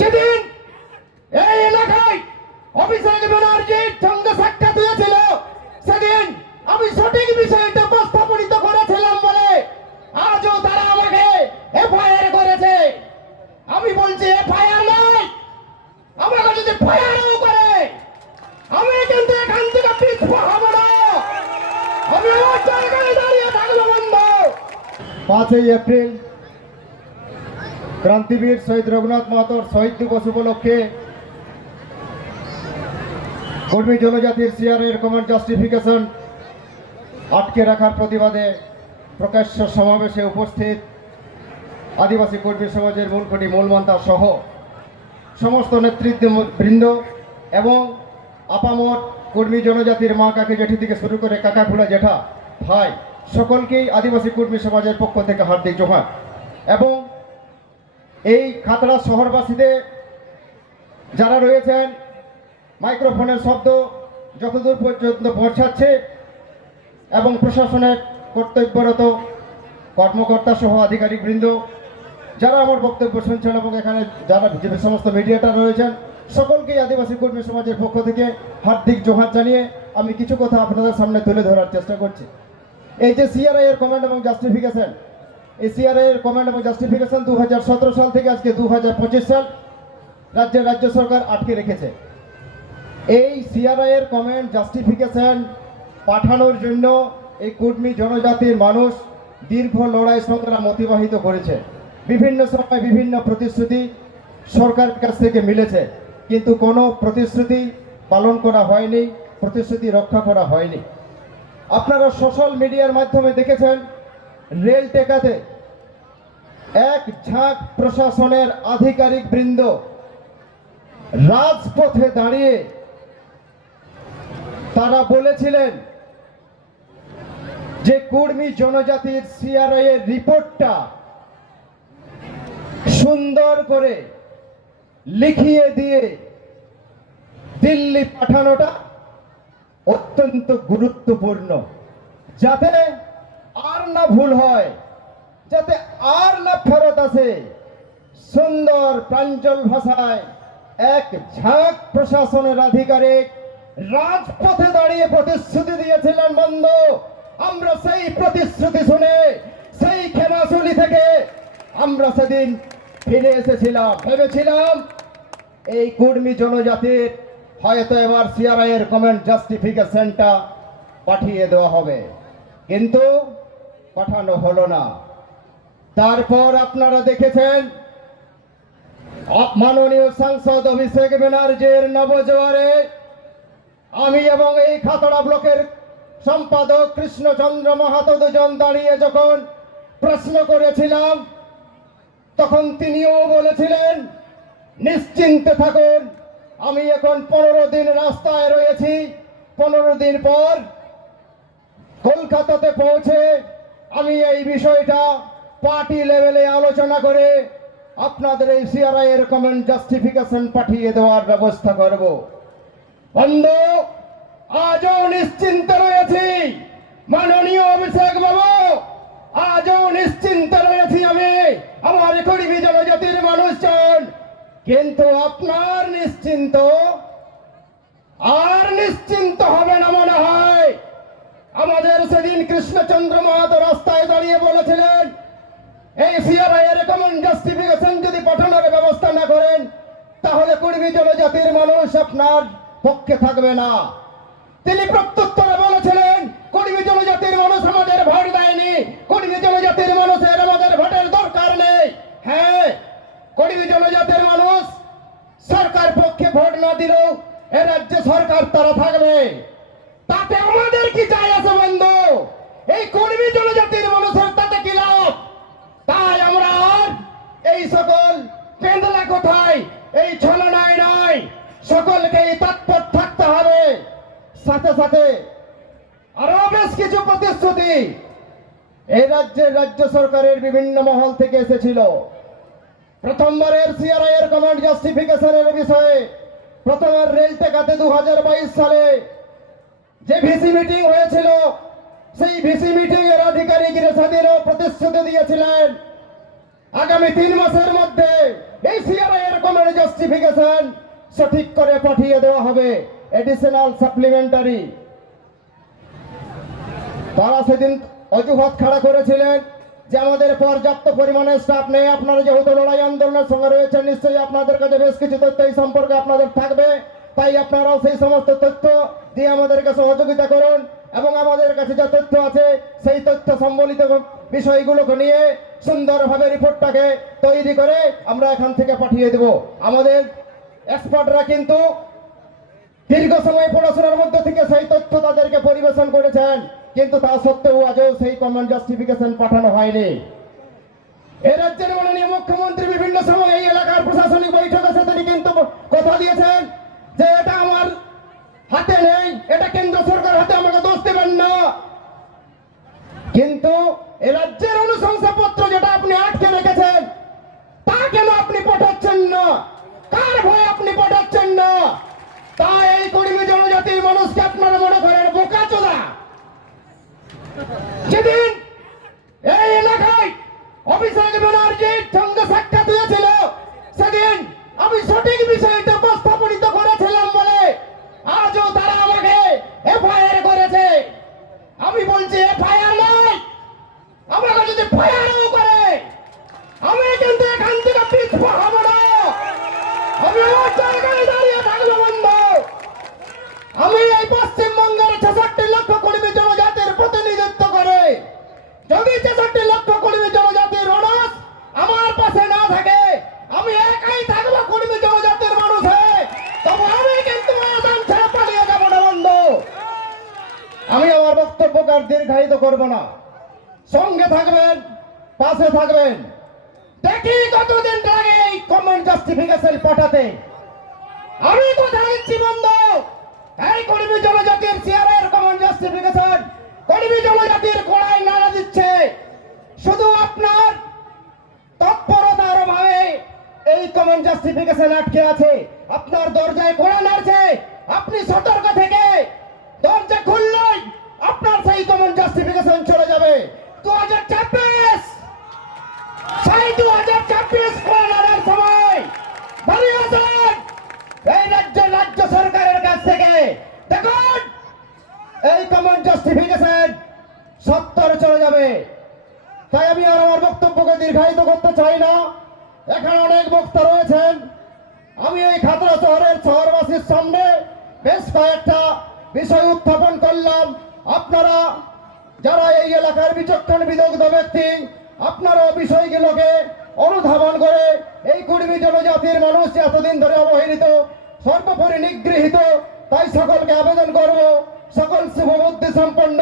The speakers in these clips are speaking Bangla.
যেদিন এই এলাকায় অভিষেক ব্যানার্জির সঙ্গে সাক্ষাৎ হয়েছিল, সেদিন আমি সঠিক বিষয়টা উপস্থাপনিত করেছিলাম বলে আজও তারা আমাকে এফআইআর করেছে। আমি বলছি এফআইআর নয়, আমাকে যদি ফায়ারও করে, আমি কিন্তু এখান থেকে পিছপা হব না। আমি ওই জায়গায় দাঁড়িয়ে থাকব বন্ধু। পাঁচই এপ্রিল ক্রান্তিবীর শহীদ রঘুনাথ মাহাতোর শহীদ দিবস উপলক্ষে কর্মী জনজাতির সিআরের কমেন্ট জাস্টিফিকেশন আটকে রাখার প্রতিবাদে প্রকাশ্য সমাবেশে উপস্থিত আদিবাসী কর্মী সমাজের মূলকটি মূলমন্তা সহ সমস্ত নেতৃত্ব বৃন্দ এবং আপামর কর্মী জনজাতির মা কাকে জেঠি থেকে শুরু করে কাকা খুলা জেঠা, ভাই, সকলকেই আদিবাসী কর্মী সমাজের পক্ষ থেকে হার্দিক জোহার এবং এই খাতড়া শহরবাসীদের যারা রয়েছেন, মাইক্রোফোনের শব্দ যতদূর পর্যন্ত পৌঁছাচ্ছে এবং প্রশাসনের কর্তব্যরত কর্মকর্তা সহ আধিকারিক বৃন্দ, যারা আমার বক্তব্য শুনছেন এবং এখানে যারা যে সমস্ত মিডিয়াটা রয়েছেন, সকলকেই আদিবাসী কর্মী সমাজের পক্ষ থেকে হার্দিক জোহার জানিয়ে আমি কিছু কথা আপনাদের সামনে তুলে ধরার চেষ্টা করছি। এই যে সিআরআই এর কমেন্ট এবং জাস্টিফিকেশন এই সিআরআই এর কমেন্ট এবং জাস্টিফিকেশন দু হাজার সতেরো সাল থেকে আজকে দু হাজার পঁচিশ সাল রাজ্যের রাজ্য সরকার আটকে রেখেছে। এই সিআরআই এর কমেন্ট জাস্টিফিকেশন পাঠানোর জন্য এই কর্মী জনজাতির মানুষ দীর্ঘ লড়াই সংগ্রাম অতিবাহিত করেছে। বিভিন্ন সময় বিভিন্ন প্রতিশ্রুতি সরকারের কাছ থেকে মিলেছে, কিন্তু কোনো প্রতিশ্রুতি পালন করা হয়নি, প্রতিশ্রুতি রক্ষা করা হয়নি। আপনারা সোশ্যাল মিডিয়ার মাধ্যমে দেখেছেন রেল টেকাতে এক ঝাঁক প্রশাসনের আধিকারিক বৃন্দ রাজপথে দাঁড়িয়ে তারা বলেছিলেন যে কর্মী জনজাতির সিআরআই এর রিপোর্টটা সুন্দর করে লিখিয়ে দিয়ে দিল্লি পাঠানোটা অত্যন্ত গুরুত্বপূর্ণ। যাতে না ভুল হয়, যাতে আর না ফেরত আসে। সুন্দর প্রাঞ্জল ভাষায় এক ঝাঁক প্রশাসনের আধিকারিক রাজপথে দাঁড়িয়ে প্রতিশ্রুতি দিয়েছিলেন, বন্ধ, আমরা সেই প্রতিশ্রুতি শুনে সেই খেমাশুলি থেকে আমরা সেদিন ফিরে এসেছিলাম, ভেবেছিলাম এই কর্মী জনজাতির হয়তো এবার সিআরআই এর কমেন্ট জাস্টিফিকেশনটা পাঠিয়ে দেওয়া হবে। কিন্তু পাঠানো হলো না। তারপর আপনারা দেখেছেন মাননীয় সাংসদ অভিষেক ব্যানার্জির নবজোয়ারে আমি এবং এই খাতড়া ব্লকের সম্পাদক কৃষ্ণচন্দ্র মাহাতো দুজন দাঁড়িয়ে যখন প্রশ্ন করেছিলাম, তখন তিনিও বলেছিলেন, নিশ্চিন্তে থাকুন, আমি এখন পনেরো দিন রাস্তায় রয়েছি। পনেরো দিন পর কলকাতাতে পৌঁছে আমি এই বিষয়টা পার্টি লেভেলে আলোচনা করে আপনাদের এই সিআরআই এর কমেন্ট জাস্টিফিকেশন পাঠিয়ে দেওয়ার ব্যবস্থা করব। বন্ধু, আজও নিশ্চিন্ত রয়েছি। মাননীয় অভিষেক বাবু, আজও নিশ্চিন্ত রয়েছি আমি। আমার কর্মী জনজাতির মানুষজন। কিন্তু আপনার নিশ্চিন্ত সেদিন কৃষ্ণচন্দ্র মাহাতো রাস্তায় দাঁড়িয়ে বলেছিলেন, এই সিআরআই এর কমন জাস্টিফিকেশন যদি পাঠানোর ব্যবস্থা না করেন, তাহলে কর্মী জনজাতির মানুষ আপনার পক্ষে থাকবে না। তিনি প্রত্যুত্তরে বলেছিলেন কর্মী জনজাতির মানুষ আমাদের ভোট দেয়নি কর্মী জনজাতির মানুষের আমাদের ভোটের দরকার নেই। হ্যাঁ কর্মী জনজাতির মানুষ সরকার পক্ষে ভোট না দিলেও এ রাজ্যে সরকার তারা থাকবে। তাতে এই ছলনায় নয়, সকলকে এই তৎপর থাকতে হবে। সাথে সাথে আরও বেশ কিছু প্রতিশ্রুতি। এই রাজ্যের রাজ্য সরকারের বিভিন্ন মহল থেকে এসেছিল। প্রথমবারের সিআরআই এর কমান্ড জাস্টিফিকেশনের বিষয়ে প্রথমবার রেল টেকাতে দু সালে যে ভিসি মিটিং হয়েছিল, সেই ভিসি মিটিং এর আধিকারিক প্রতিশ্রুতি দিয়েছিলেন। আগামী তিন মাসের মধ্যে এই সিআরআই এর জাস্টিফিকেশন সঠিক করে পাঠিয়ে দেওয়া হবে। এডিশনাল সাপ্লিমেন্টারি তারা সেদিন অজুহাত খাড়া করেছিলেন যে আমাদের পর্যাপ্ত পরিমাণে স্টাফ নেই। আপনারা যেহেতু লড়াই আন্দোলনের সঙ্গে রয়েছেন, নিশ্চয়ই আপনাদের কাছে বেশ কিছু তথ্য এই সম্পর্কে আপনাদের থাকবে। তাই আপনারাও সেই সমস্ত তথ্য দিয়ে আমাদেরকে সহযোগিতা করুন। এবং আমাদের কাছে যা তথ্য আছে, সেই তথ্য সম্বলিত বিষয়গুলোকে নিয়ে সুন্দরভাবে রিপোর্টটাকে তৈরি করে আমরা এখান থেকে পাঠিয়ে দেব। আমাদের এক্সপার্টরা কিন্তু দীর্ঘ সময় পড়াশোনার মধ্যে থেকে সেই তথ্য তাদেরকে পরিবেশন করেছেন, কিন্তু তা সত্ত্বেও আজও সেই কমন জাস্টিফিকেশন পাঠানো হয়নি। এ রাজ্যের মাননীয় মুখ্যমন্ত্রী বিভিন্ন সময় এই এলাকার প্রশাসনিক বৈঠকে সে তিনি কিন্তু কথা দিয়েছেন যে এটা আমার হাতে নেই, এটা কেন্দ্র সরকার হাতে আমাকে দোষ দেবেন না কিন্তু এ রাজ্যের অনুশংসাপত্র যেটা আপনি আটকে রেখেছেন তা কেন আপনি পাঠাচ্ছেন না কার ভয়ে আপনি পাঠাচ্ছেন না তা এই কর্মী জনজাতির মানুষকে আপনারা মনে করেন বোকা চোদা যেদিন এই এলাকায় অভিষেক ব্যানার্জির সঙ্গে সাক্ষাৎ হয়েছিল সেদিন আমি সঠিক বিষয়টা উপস্থাপনিত করেছিলাম বলে আজও তারা আমাকে এফআইআর করেছে আমি বলছি এফআইআর নয় আমাকে যদি ফায়ারও করে আমি কিন্তু এখান থেকে পিছপা হব না আমি আমার জায়গায় দাঁড়িয়ে থাকব বন্ধু আমি এই পশ্চিমবঙ্গের ছেষট্টি লক্ষ কর্মী জনজাতির প্রতিনিধিত্ব করে যদি ছেষট্টি লক্ষ কর্মী জনজাতির রনস আমার পাশে না থাকে আমি একাই থাকব কর্মী জনজাতির মানুষ হয়ে তবে আমি কিন্তু ময়দান ছেড়ে পালিয়ে যাব না বন্ধু আমি আমার বক্তব্যকে আর দীর্ঘায়িত করব না। সঙ্গে থাকবেন, পাশে থাকবেন। দেখি কতদিন লাগে এই কমন জাস্টিফিকেশন পাঠাতে। আমি কথা দিচ্ছি বন্ধু, এই কর্মী জনজাতির চেয়ারের কমন জাস্টিফিকেশন কর্মী জনজাতির কোড়ায় নাড়া দিচ্ছে। শুধু আপনার তৎপরতার অভাবে এই কমন জাস্টিফিকেশন আটকে আছে। আপনার দরজায় কোড়া নাড়ছে আপনি সতর্ক থেকে দরজা খুললেই আপনার সেই কমন জাস্টিফিকেশন চলে যাবে দু হাজার ছাব্বিশ সেই দু হাজার ছাব্বিশ করোনার সময় বাড়ি আসেন এই রাজ্যের রাজ্য সরকারের কাছ থেকে দেখুন এই কমন জাস্টিফিকেশন সত্তর চলে যাবে। তাই আমি আর আমার বক্তব্যকে দীর্ঘায়িত করতে চাই না। এখানে অনেক বক্তা রয়েছেন। আমি এই খাতড়া শহরের শহরবাসীর সামনে বেশ কয়েকটা বিষয় উত্থাপন করলাম। আপনারা যারা এই এলাকার বিচক্ষণ বিদগ্ধ ব্যক্তি আপনারাও বিষয়গুলোকে অনুধাবন করে এই কুর্মী জনজাতির মানুষ এতদিন ধরে অবহেলিত, সর্বোপরি নিগৃহীত, তাই সকলকে আবেদন করব। সকল শুভবুদ্ধি সম্পন্ন,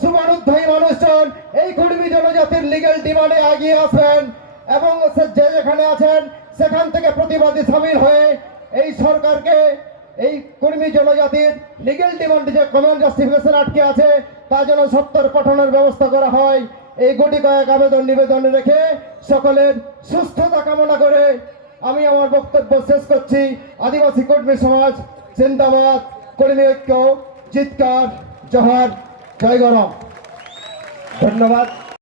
শুভানুধ্যায়ী মানুষজন, এই কুর্মী জনজাতির লিগেল ডিমান্ডে এগিয়ে আসবেন এবং যে যেখানে আছেন, সেখান থেকে প্রতিবাদী সামিল হয়ে এই সরকারকে, এই কর্মী জনজাতির লিগেল ডিমান্ড যে কমন জাস্টিফিকেশন আটকে আছে, তা যেন সত্তর পাঠানোর ব্যবস্থা করা হয়, এই গুটি কয়েক আবেদন নিবেদন রেখে সকলের সুস্থতা কামনা করে আমি আমার বক্তব্য শেষ করছি। আদিবাসী কর্মী সমাজ, জিন্দাবাদ, কর্মী ঐক্য। চিৎকার জহার জয় গরম ধন্যবাদ